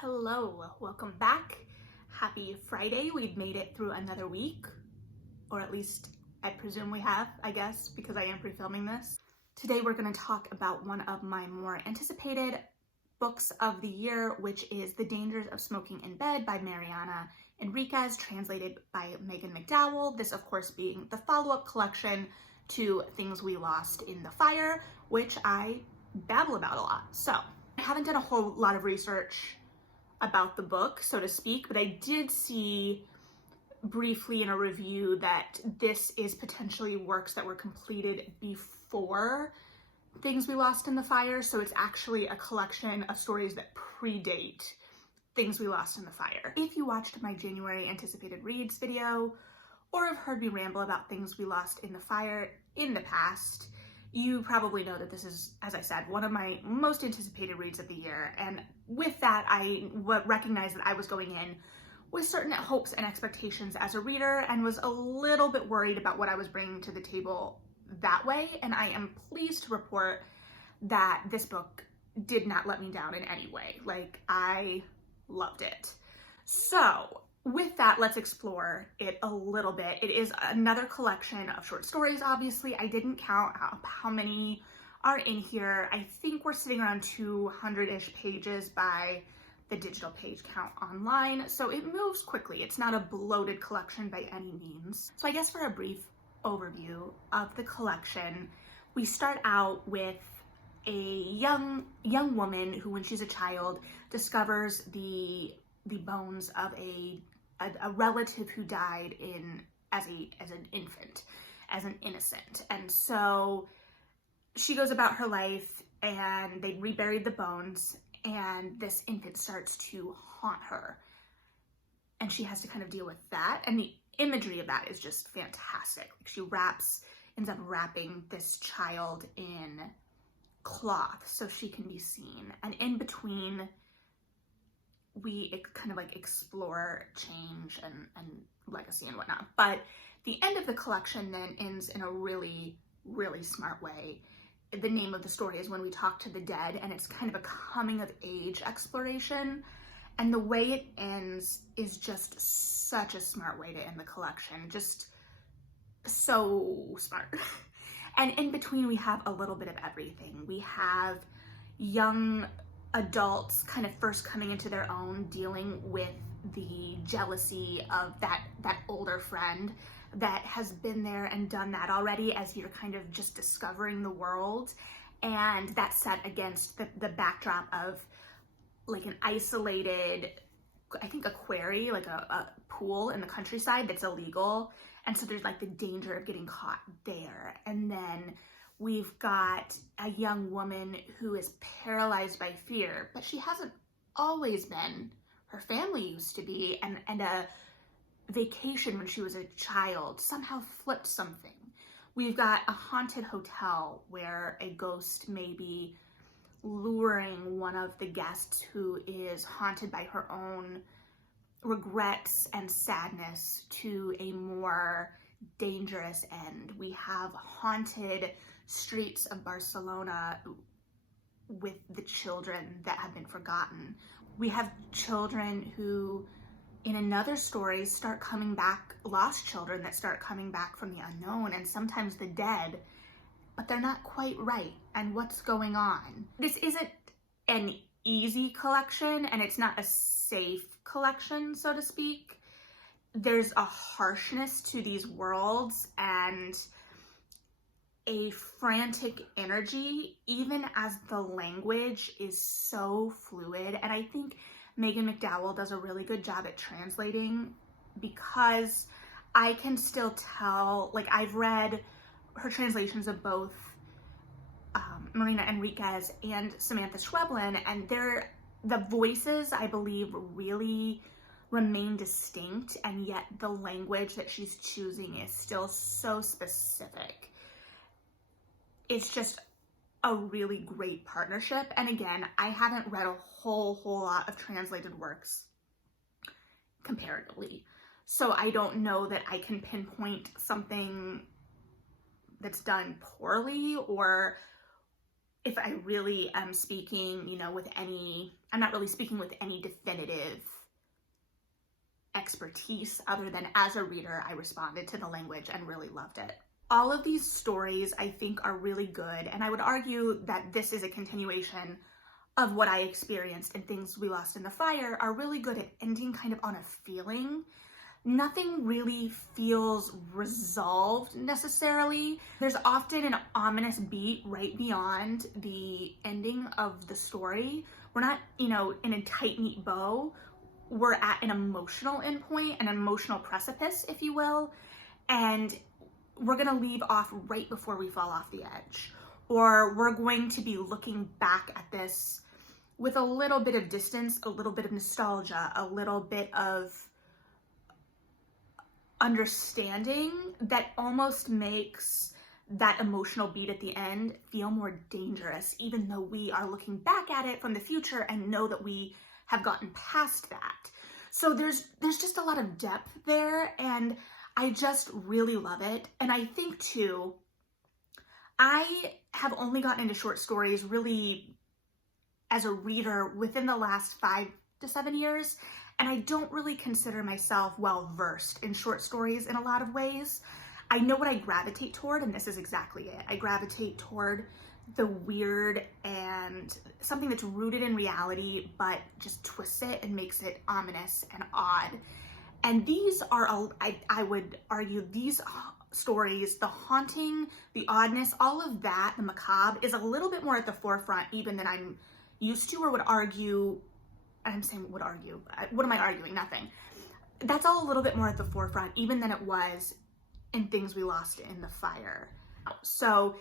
Hello, welcome back. Happy Friday. We've made it through another week, or at least I presume we have, I guess, because I am pre-filming this. Today we're going to talk about one of my more anticipated books of the year, which is The Dangers of Smoking in Bed by Mariana Enriquez, translated by Megan McDowell. This, of course, being the follow-up collection to Things We Lost in the Fire, which I babble about a lot. So I haven't done a whole lot of research about the book, so to speak, but I did see briefly in a review that this is potentially works that were completed before Things We Lost in the Fire, so it's actually a collection of stories that predate Things We Lost in the Fire. If you watched my January anticipated reads video, or have heard me ramble about Things We Lost in the Fire in the past, you probably know that this is, as I said, one of my most anticipated reads of the year. And with that, I recognized that I was going in with certain hopes and expectations as a reader and was a little bit worried about what I was bringing to the table that way. And I am pleased to report that this book did not let me down in any way. Like, I loved it. So with that, let's explore it a little bit. It is another collection of short stories, obviously. I didn't count how many are in here. I think we're sitting around 200-ish pages by the digital page count online, so it moves quickly. It's not a bloated collection by any means. So I guess for a brief overview of the collection, we start out with a young woman who, when she's a child, discovers the bones of a relative who died as an infant, as an innocent. And so she goes about her life and they reburied the bones, and this infant starts to haunt her. And she has to kind of deal with that. And the imagery of that is just fantastic. Like, she ends up wrapping this child in cloth so she can be seen. And in between, we kind of like explore change and legacy and whatnot. But the end of the collection then ends in a really, really smart way. The name of the story is When We Talk to the Dead, and it's kind of a coming of age exploration. And the way it ends is just such a smart way to end the collection. Just so smart. And in between, we have a little bit of everything. We have young adults kind of first coming into their own, dealing with the jealousy of that older friend that has been there and done that already as you're kind of just discovering the world. And that's set against the backdrop of like an isolated, I think, a quarry, like a pool in the countryside that's illegal. And so there's like the danger of getting caught there. And then we've got a young woman who is paralyzed by fear, but she hasn't always been. Her family used to be, and a vacation when she was a child somehow flipped something. We've got a haunted hotel where a ghost may be luring one of the guests who is haunted by her own regrets and sadness to a more dangerous end. We have haunted streets of Barcelona with the children that have been forgotten. We have children who, in another story, start coming back, lost children that start coming back from the unknown, and sometimes the dead, but they're not quite right. And what's going on? This isn't an easy collection, and it's not a safe collection, so to speak. There's a harshness to these worlds and a frantic energy, even as the language is so fluid. And I think Megan McDowell does a really good job at translating, because I can still tell, like, I've read her translations of both Mariana Enriquez and Samantha Schweblin, and the voices, I believe, really remain distinct, and yet the language that she's choosing is still so specific. It's just a really great partnership. And again, I haven't read a whole lot of translated works comparatively, so I don't know that I can pinpoint something that's done poorly or if I really am speaking, I'm not really speaking with any definitive expertise other than as a reader, I responded to the language and really loved it. All of these stories I think are really good, and I would argue that this is a continuation of what I experienced in Things We Lost in the Fire, are really good at ending kind of on a feeling. Nothing really feels resolved necessarily. There's often an ominous beat right beyond the ending of the story. We're not, in a tight, neat bow. We're at an emotional endpoint, an emotional precipice, if you will, and we're gonna leave off right before we fall off the edge. Or we're going to be looking back at this with a little bit of distance, a little bit of nostalgia, a little bit of understanding that almost makes that emotional beat at the end feel more dangerous, even though we are looking back at it from the future and know that we have gotten past that. So there's just a lot of depth there, and I just really love it. And I think too, I have only gotten into short stories really as a reader within the last 5 to 7 years, and I don't really consider myself well versed in short stories in a lot of ways. I know what I gravitate toward, and this is exactly it. I gravitate toward the weird and something that's rooted in reality, but just twists it and makes it ominous and odd. And these are, I would argue, these stories, the haunting, the oddness, all of that, the macabre, is a little bit more at the forefront even than I'm used to or would argue. I'm saying would argue. What am I arguing? Nothing. That's all a little bit more at the forefront even than it was in Things We Lost in the Fire. So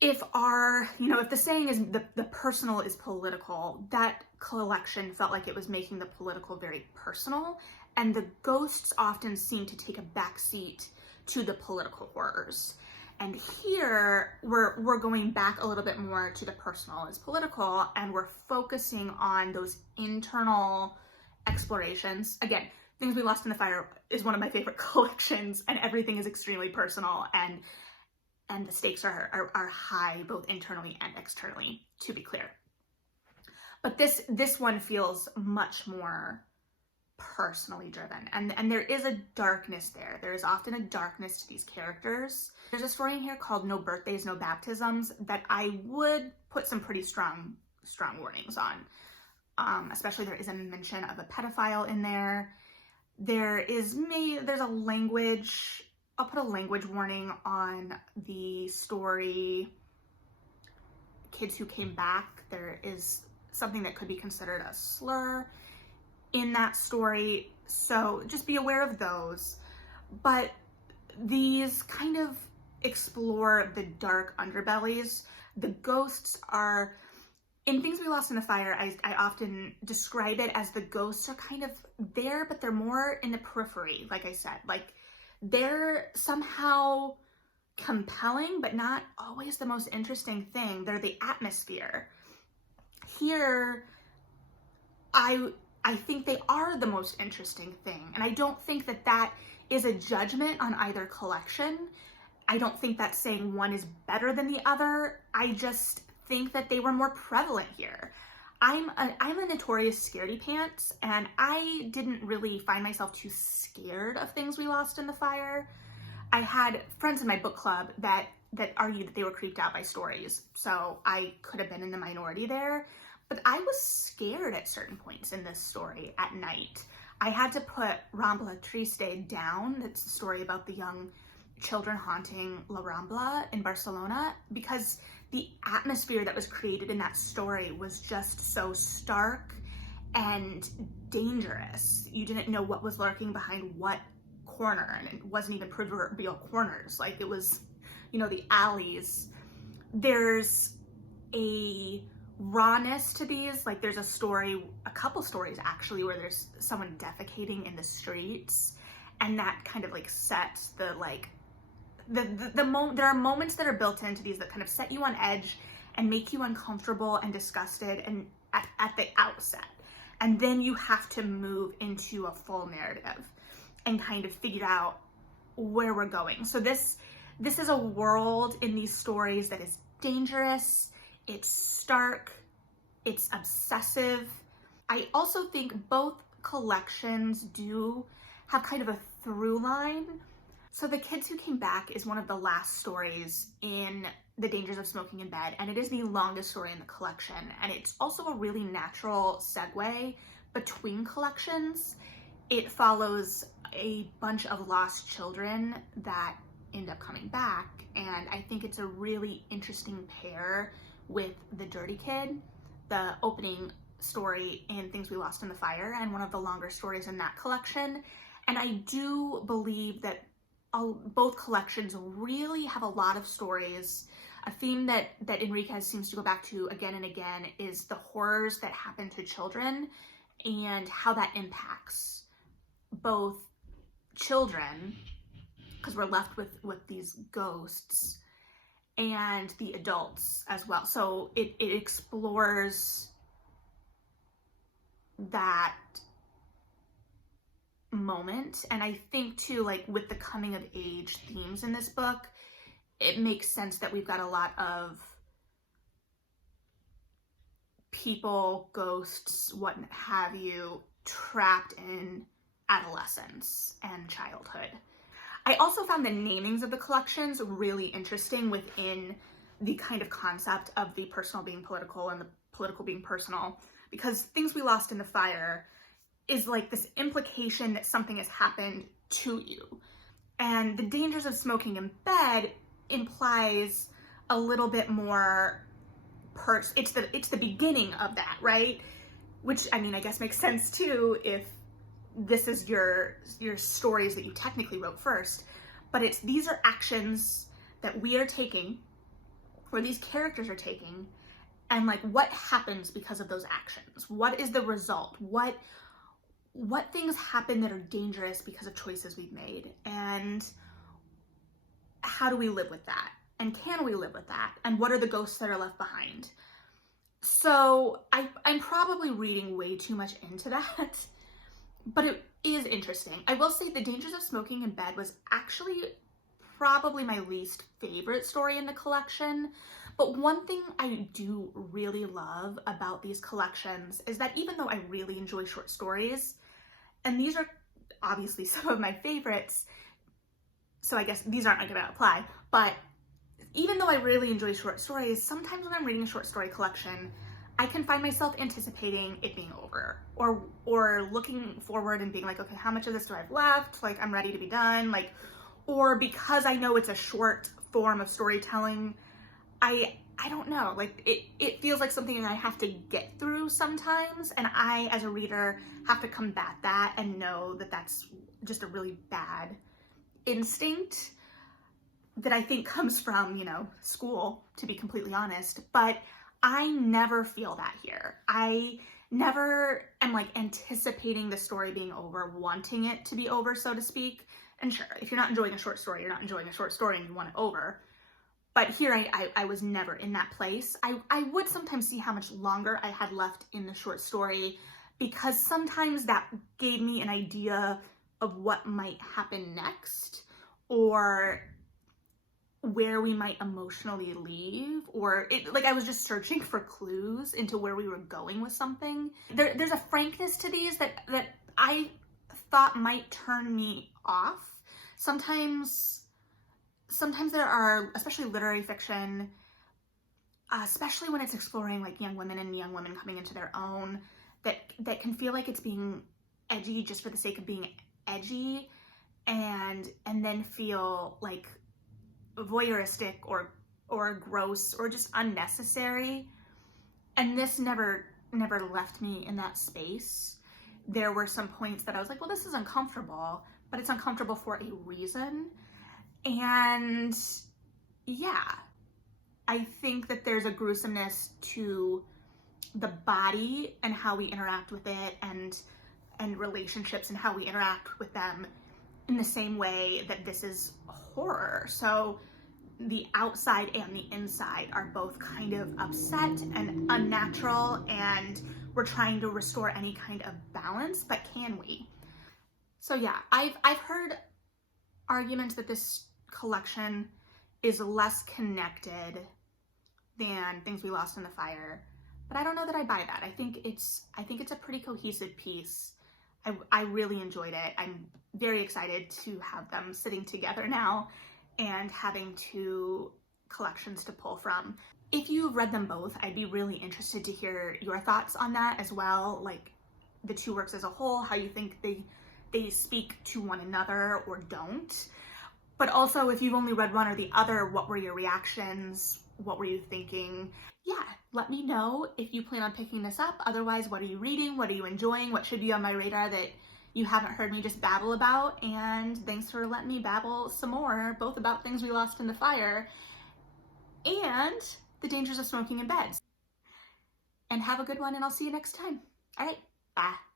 if the saying is the personal is political, that collection felt like it was making the political very personal, and the ghosts often seem to take a backseat to the political horrors. And here we're going back a little bit more to the personal is political, and we're focusing on those internal explorations. Again, Things We Lost in the Fire is one of my favorite collections, and everything is extremely personal, and the stakes are high both internally and externally, to be clear. But this one feels much more personally driven, and there is a darkness there. There is often a darkness to these characters. There's a story in here called No Birthdays, No Baptisms that I would put some pretty strong warnings on. Especially there is a mention of a pedophile in there. There's a language, I'll put a language warning on the story Kids Who Came Back. There is something that could be considered a slur in that story, so just be aware of those. But these kind of explore the dark underbellies. The ghosts are, in Things We Lost in the Fire, I often describe it as the ghosts are kind of there, but they're more in the periphery, like I said. Like, they're somehow compelling, but not always the most interesting thing. They're the atmosphere. Here, I think they are the most interesting thing, and I don't think that is a judgment on either collection. I don't think that's saying one is better than the other. I just think that they were more prevalent here. I'm a notorious scaredy pants, and I didn't really find myself too scared of Things We Lost in the Fire. I had friends in my book club that argued that they were creeped out by stories, so I could have been in the minority there. But I was scared at certain points in this story at night. I had to put Rambla Triste down. That's the story about the young children haunting La Rambla in Barcelona, because the atmosphere that was created in that story was just so stark and dangerous. You didn't know what was lurking behind what corner, and it wasn't even proverbial corners. Like, it was, the alleys. There's a rawness to these. Like, there's a couple stories actually, where there's someone defecating in the streets, and that kind of like sets the there are moments that are built into these that kind of set you on edge and make you uncomfortable and disgusted and at the outset, and then you have to move into a full narrative and kind of figure out where we're going. So this is a world in these stories that is dangerous. it's stark, it's obsessive. I also think both collections do have kind of a through line. So The Kids Who Came Back is one of the last stories in The Dangers of Smoking in Bed, and it is the longest story in the collection, and it's also a really natural segue between collections. It follows a bunch of lost children that end up coming back, and I think it's a really interesting pair with The Dirty Kid, the opening story in Things We Lost in the Fire, and one of the longer stories in that collection. And I do believe that both collections really have a lot of stories. A theme that Enriquez seems to go back to again and again is the horrors that happen to children and how that impacts both children, because we're left with these ghosts, and the adults as well. So it explores that moment. And I think too, like with the coming of age themes in this book, it makes sense that we've got a lot of people, ghosts, what have you, trapped in adolescence and childhood. I also found the namings of the collections really interesting within the kind of concept of the personal being political and the political being personal, because Things We Lost in the Fire is like this implication that something has happened to you. And The Dangers of Smoking in Bed implies a little bit more it's the beginning of that, right? Which, I mean, I guess makes sense too if this is your stories that you technically wrote first. But these are actions that we are taking, or these characters are taking, and like what happens because of those actions? What is the result? What things happen that are dangerous because of choices we've made? And how do we live with that? And can we live with that? And what are the ghosts that are left behind? So I'm probably reading way too much into that, but it is interesting. I will say The Dangers of Smoking in Bed was actually probably my least favorite story in the collection. But one thing I do really love about these collections is that even though I really enjoy short stories, and these are obviously some of my favorites, so I guess these aren't going to apply, but even though I really enjoy short stories, sometimes when I'm reading a short story collection, I can find myself anticipating it being over, or looking forward and being like, okay, how much of this do I have left? Like, I'm ready to be done. Like, or because I know it's a short form of storytelling, I don't know, like it feels like something I have to get through sometimes, and I as a reader have to combat that and know that that's just a really bad instinct that I think comes from, school, to be completely honest. But I never feel that here. I never am like anticipating the story being over, wanting it to be over, so to speak. And sure, if you're not enjoying a short story, you're not enjoying a short story and you want it over. But here I was never in that place. I would sometimes see how much longer I had left in the short story, because sometimes that gave me an idea of what might happen next, or where we might emotionally leave, or I was just searching for clues into where we were going with something. There's a frankness to these that I thought might turn me off. Sometimes there are, especially literary fiction, especially when it's exploring like young women and young women coming into their own, that can feel like it's being edgy just for the sake of being edgy, and then feel like voyeuristic or gross or just unnecessary. And this never left me in that space. There were some points that I was like, well, this is uncomfortable, but it's uncomfortable for a reason. And yeah, I think that there's a gruesomeness to the body and how we interact with it, and relationships and how we interact with them, in the same way that this is horror. So the outside and the inside are both kind of upset and unnatural, and we're trying to restore any kind of balance, but can we? So yeah, I've heard arguments that this collection is less connected than Things We Lost in the Fire, but I don't know that I buy that. I think it's a pretty cohesive piece. I really enjoyed it. I'm very excited to have them sitting together now and having two collections to pull from. If you've read them both, I'd be really interested to hear your thoughts on that as well, like the two works as a whole, how you think they speak to one another or don't. But also, if you've only read one or the other, what were your reactions? What were you thinking? Yeah, let me know if you plan on picking this up. Otherwise, what are you reading? What are you enjoying? What should be on my radar that you haven't heard me just babble about? And thanks for letting me babble some more, both about Things We Lost in the Fire and The Dangers of Smoking in Bed. And have a good one, and I'll see you next time. All right, bye.